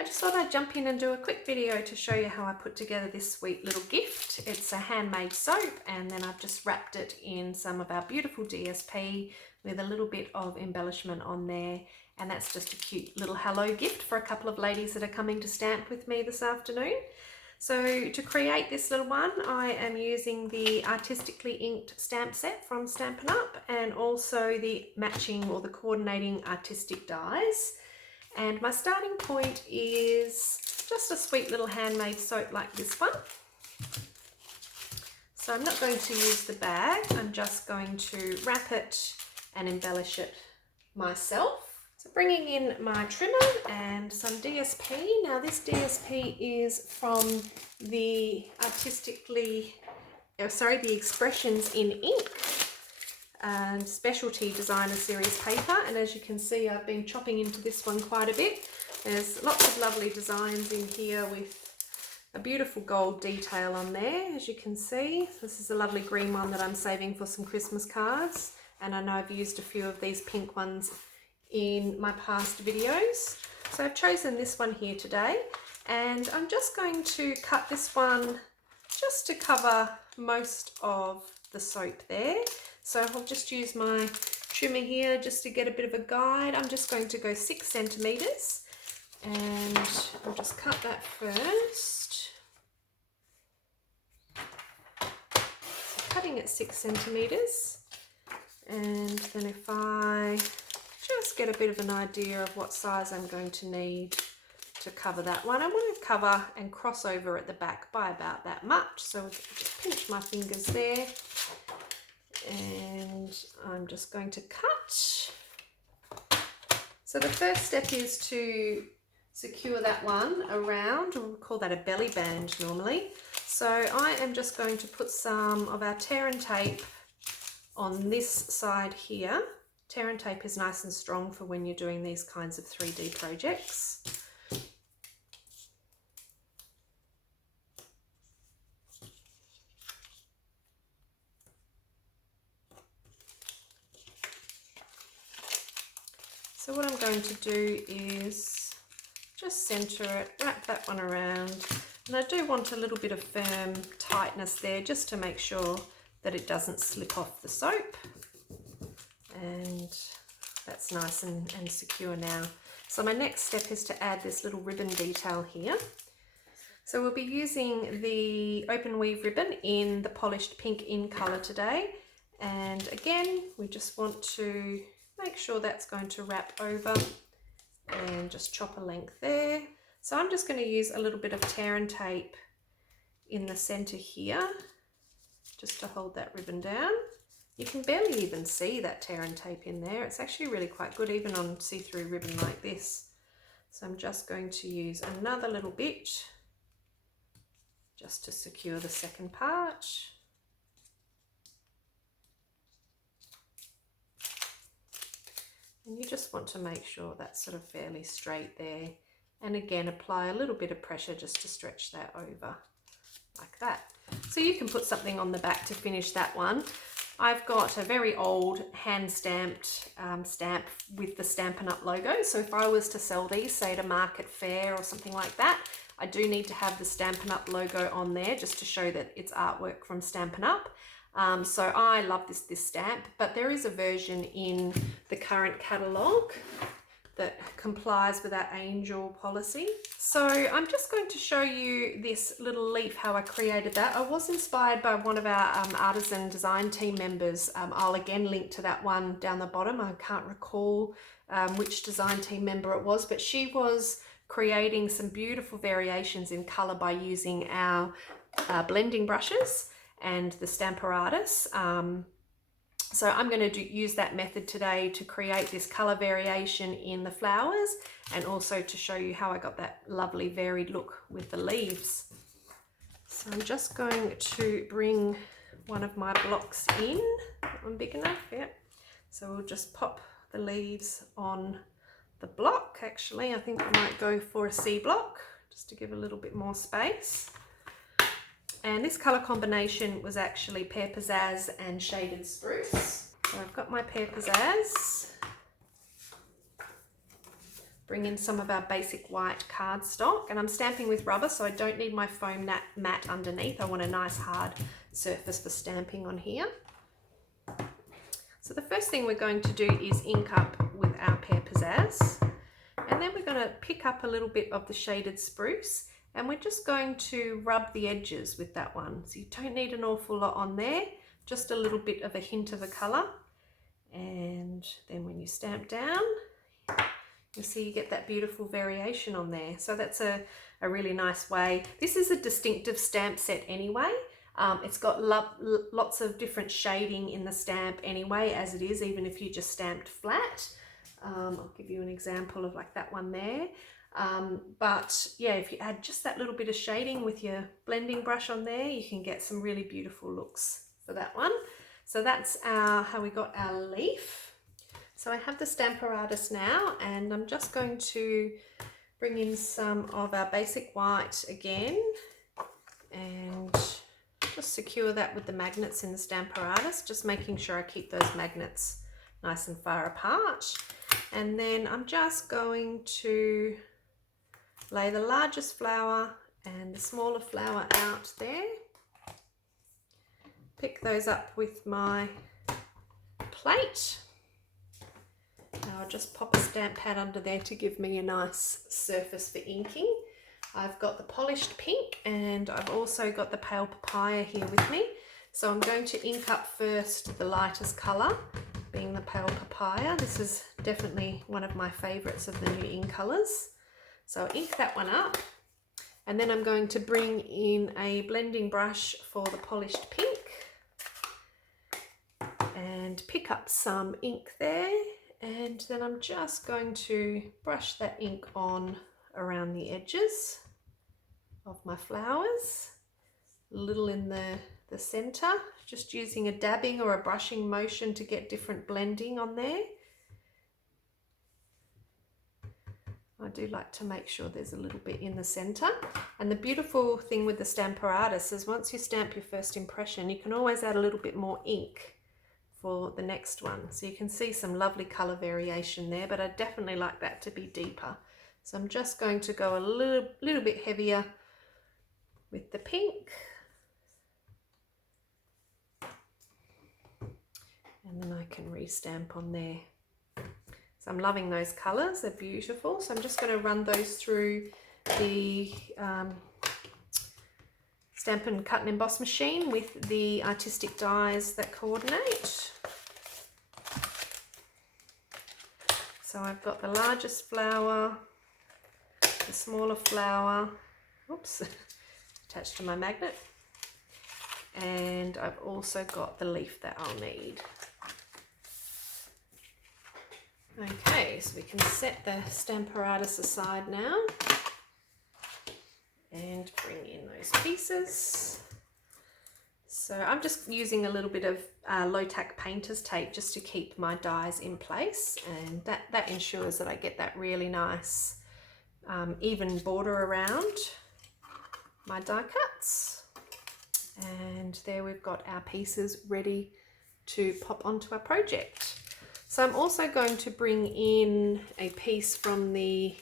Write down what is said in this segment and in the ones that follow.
I just thought I'd jump in and do a quick video to show you how I put together this sweet little gift. It's a handmade soap, and then I've just wrapped it in some of our beautiful DSP with a little bit of embellishment on there, and that's just a cute little hello gift for a couple of ladies that are coming to stamp with me this afternoon. So to create this little one, I am using the artistically inked stamp set from Stampin' Up, and also the matching or the coordinating artistic dies. And my starting point is just a sweet little handmade soap like this one. So I'm not going to use the bag, I'm just going to wrap it and embellish it myself. So bringing in my trimmer and some DSP. Now this DSP is from the the Expressions in Ink and Specialty Designer Series paper, and as you can see I've been chopping into this one quite a bit. There's lots of lovely designs in here with a beautiful gold detail on there, as you can see. This is a lovely green one that I'm saving for some Christmas cards, and I know I've used a few of these pink ones in my past videos. So I've chosen this one here today, and I'm just going to cut this one just to cover most of the soap there. So I'll just use my trimmer here just to get a bit of a guide. I'm just going to go 6 centimeters, and I'll just cut that first. So cutting at 6 centimeters, and then if I just get a bit of an idea of what size I'm going to need to cover that one. I want to cover and cross over at the back by about that much. So I'll just pinch my fingers there, and I'm just going to cut. So the first step is to secure that one around, we'll call that a belly band normally. So I am just going to put some of our tear and tape on this side here. Tear and tape is nice and strong for when you're doing these kinds of 3D projects. So what I'm going to do is just center it, wrap that one around, and I do want a little bit of firm tightness there just to make sure that it doesn't slip off the soap. And that's nice and secure now. So my next step is to add this little ribbon detail here. So we'll be using the open weave ribbon in the polished pink in colour today, and again we just want to make sure that's going to wrap over, and just chop a length there. So I'm just going to use a little bit of tear and tape in the centre here just to hold that ribbon down. You can barely even see that tear and tape in there. It's actually really quite good even on see-through ribbon like this. So I'm just going to use another little bit just to secure the second part. And you just want to make sure that's sort of fairly straight there. And again, apply a little bit of pressure just to stretch that over like that. So you can put something on the back to finish that one. I've got a very old hand-stamped stamp with the Stampin' Up logo. So if I was to sell these, say at a market fair or something like that, I do need to have the Stampin' Up logo on there just to show that it's artwork from Stampin' Up. So I love this stamp, but there is a version in the current catalogue that complies with our angel policy. So I'm just going to show you this little leaf, how I created that. I was inspired by one of our artisan design team members. I'll again link to that one down the bottom. I can't recall which design team member it was, but she was creating some beautiful variations in colour by using our blending brushes and the Stamparatus. So I'm going to use that method today to create this colour variation in the flowers, and also to show you how I got that lovely varied look with the leaves. So I'm just going to bring one of my blocks in. That one big enough? Yeah. So we'll just pop the leaves on the block. Actually, I think I might go for a C block just to give a little bit more space. And this colour combination was actually Pear Pizzazz and Shaded Spruce. So I've got my Pear Pizzazz. bring in some of our basic white cardstock, and I'm stamping with rubber, so I don't need my foam mat underneath. I want a nice hard surface for stamping on here. So the first thing we're going to do is ink up with our Pear Pizzazz, and then we're going to pick up a little bit of the shaded spruce, and we're just going to rub the edges with that one. So you don't need an awful lot on there, just a little bit of a hint of a colour. And then when you stamp down, you see you get that beautiful variation on there. So that's a really nice way. This is a distinctive stamp set anyway. It's got lots of different shading in the stamp anyway, as it is, even if you just stamped flat. I'll give you an example of like that one there. But yeah, if you add just that little bit of shading with your blending brush on there, you can get some really beautiful looks for that one. So that's how we got our leaf. So I have the Stamparatus now, and I'm just going to bring in some of our basic white again and just secure that with the magnets in the Stamparatus, just making sure I keep those magnets nice and far apart. And then I'm just going to lay the largest flower and the smaller flower out there. Pick those up with my plate. Now I'll just pop a stamp pad under there to give me a nice surface for inking. I've got the polished pink, and I've also got the pale papaya here with me. So I'm going to ink up first the lightest colour, being the pale papaya. This is definitely one of my favourites of the new ink colours. So I'll ink that one up, and then I'm going to bring in a blending brush for the polished pink and pick up some ink there, and then I'm just going to brush that ink on around the edges of my flowers, a little in the center, just using a dabbing or a brushing motion to get different blending on there. I do like to make sure there's a little bit in the center. And the beautiful thing with the Stamparatus is once you stamp your first impression, you can always add a little bit more ink for the next one. So you can see some lovely color variation there, but I definitely like that to be deeper. So I'm just going to go a little bit heavier with the pink. And then I can re-stamp on there. So I'm loving those colors, they're beautiful. So I'm just going to run those through the Stampin' Cut and Emboss machine with the artistic dies that coordinate. So I've got the largest flower, the smaller flower, oops, attached to my magnet, and I've also got the leaf that I'll need. Okay, so we can set the Stamparatus aside now and bring in those pieces. So I'm just using a little bit of low-tack painter's tape just to keep my dies in place, and that ensures that I get that really nice even border around my die cuts. And there we've got our pieces ready to pop onto our project. So I'm also going to bring in a piece from the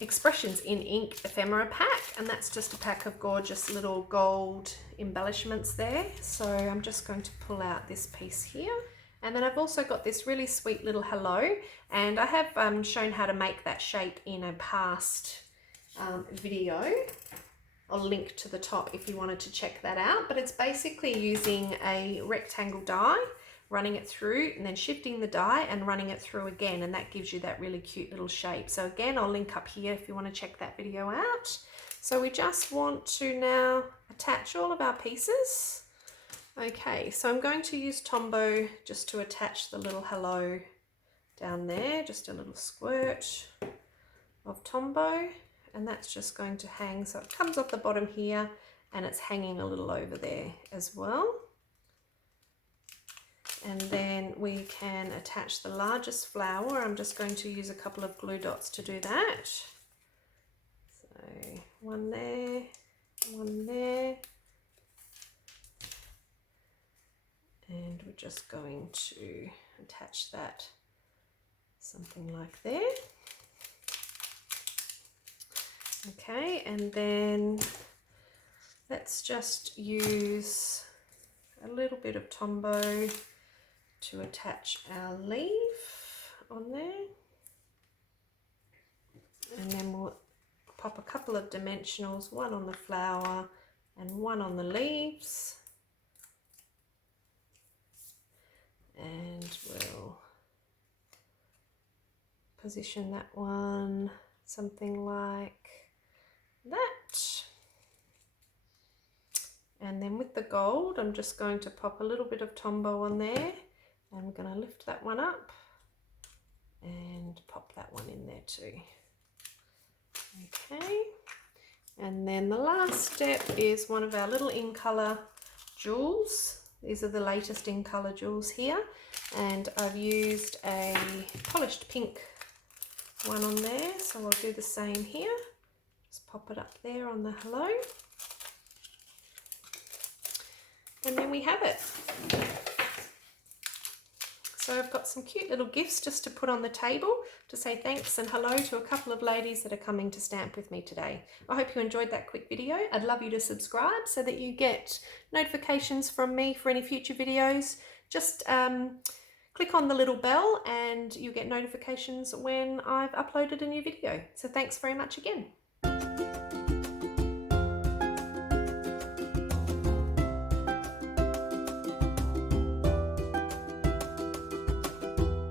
Expressions in Ink ephemera pack, and that's just a pack of gorgeous little gold embellishments there. So I'm just going to pull out this piece here, and then I've also got this really sweet little hello, and I have shown how to make that shape in a past video. I'll link to the top if you wanted to check that out, but it's basically using a rectangle die, running it through and then shifting the die and running it through again, and that gives you that really cute little shape. So again, I'll link up here if you want to check that video out. So we just want to now attach all of our pieces. Okay, so I'm going to use Tombow just to attach the little hello down there, just a little squirt of Tombow, and that's just going to hang, so it comes off the bottom here and it's hanging a little over there as well. And then we can attach the largest flower. I'm just going to use a couple of glue dots to do that. So one there, one there. And we're just going to attach that something like there. Okay, and then let's just use a little bit of Tombow to attach our leaf on there. And then we'll pop a couple of dimensionals, one on the flower and one on the leaves. And we'll position that one something like that. And then with the gold, I'm just going to pop a little bit of Tombow on there, and we're going to lift that one up and pop that one in there too. Okay, and then the last step is one of our little in colour jewels. These are the latest in colour jewels here, and I've used a polished pink one on there, so I'll do the same here. Just pop it up there on the hello. And then we have it. So I've got some cute little gifts just to put on the table to say thanks and hello to a couple of ladies that are coming to stamp with me today. I hope you enjoyed that quick video. I'd love you to subscribe so that you get notifications from me for any future videos. Just click on the little bell and you'll get notifications when I've uploaded a new video. So thanks very much again.